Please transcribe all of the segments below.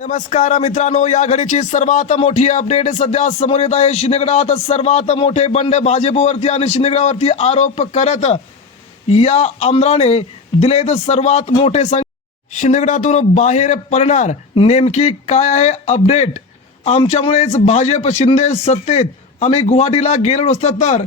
नमस्कार मित्रांनो या घडीची सर्वात मोठी अपडेट सध्या समोर येत आहे. शिंदेगडात सर्वात मोठे बंड भाजपवरती आणि शिंदेगडावरती आरोप करत या आमदाराने दिलेत सर्वात मोठे संघ. शिंदेगडातून बाहेर पडणार नेमकी काय आहे अपडेट आमच्यामुळेच भाजप शिंदे सत्तेत. आम्ही गुवाहाटीला गेलो नसतो तर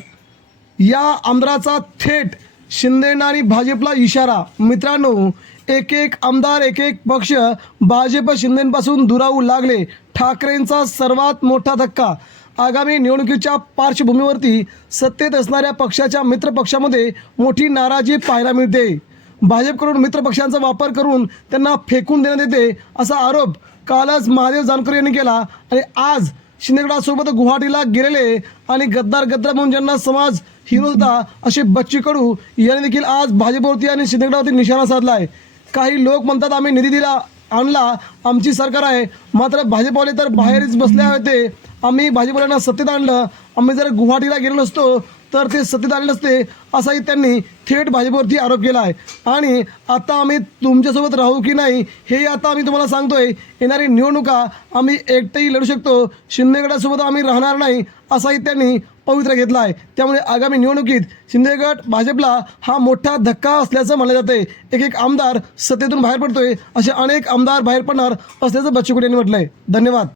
या आमदाराचा थेट शिंदेना आणि भाजपला इशारा. मित्रांनो एक एक आमदार एक एक पक्ष भाजप शिंदेपासून दुरावू लागले. ठाकरेंचा सर्वात मोठा धक्का. आगामी निवडणुकीच्या पार्श्वभूमीवरती सत्तेत असणाऱ्या पक्षाच्या मित्रपक्षामध्ये मोठी नाराजी पाहायला मिळते. भाजपकडून मित्रपक्षांचा वापर करून त्यांना फेकून देण्यात येते असा आरोप कालच महादेव जानकर यांनी केला आणि आज शिंदेगडासोबत गुवाहाटीला गेलेले आणि गद्दार गद्दार म्हणून ज्यांना समाज हिरो होता असे बच्ची कडू यांनी देखील आज भाजपवरती आणि शिंदेगडावरती निशाणा साधला आहे काही लोक म्हणतात आम्ही निधी दिला आणला आमची सरकार आहे. मात्र भाजपवाले तर बाहेरच बसले होते आम्ही भाजपवाल्यांना सत्तेत आणलं आम्ही जर गुवाहाटीला गेलो नसतो तर ते सत्तेत आले नसते असाही त्यांनी थेट भाजपवरती आरोप केला आहे. आणि आता आम्ही तुमच्यासोबत राहू की नाही हे आता आम्ही तुम्हाला सांगतोय. येणारी निवडणुका आम्ही एकटंही लढू शकतो. शिंदेगडासोबत आम्ही राहणार नाही असाही त्यांनी पवित्रा घेतला आहे. त्यामुळे आगामी निवडणुकीत शिंदेगड भाजपला हा मोठा धक्का असल्याचं म्हणलं जाते एक एक आमदार सत्तेतून बाहेर पडतोय असे अनेक आमदार बाहेर पडणार असल्याचं बच्चू यांनी म्हटलंय. धन्यवाद.